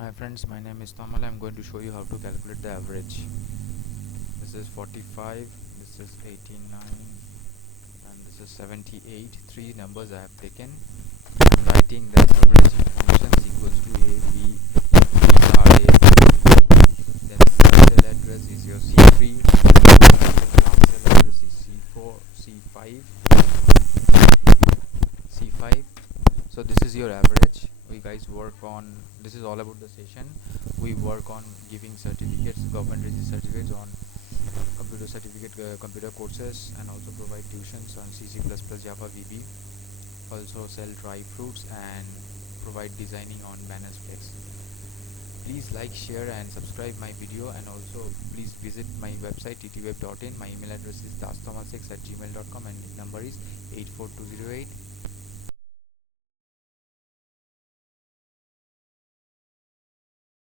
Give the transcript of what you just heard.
Hi friends, my name is Tamal. I'm going to show you how to calculate the average. This is 45, this is 89, and this is 78. Three numbers I have taken. I'm writing the average in functions equals to A, B, R, A, B. Then the first cell address is your C3, last cell address is C4, C5, C5. So this is your average. We guys work on, this is all about the session. We work on giving certificates, government registered certificates on computer certificate, computer courses, and also provide tuitions on C++, Java, VB. Also sell dry fruits and provide designing on banners, flex. Please like, share, and subscribe my video, and also please visit my website ttweb.in. My email address is dastoma6@gmail.com, and number is 84208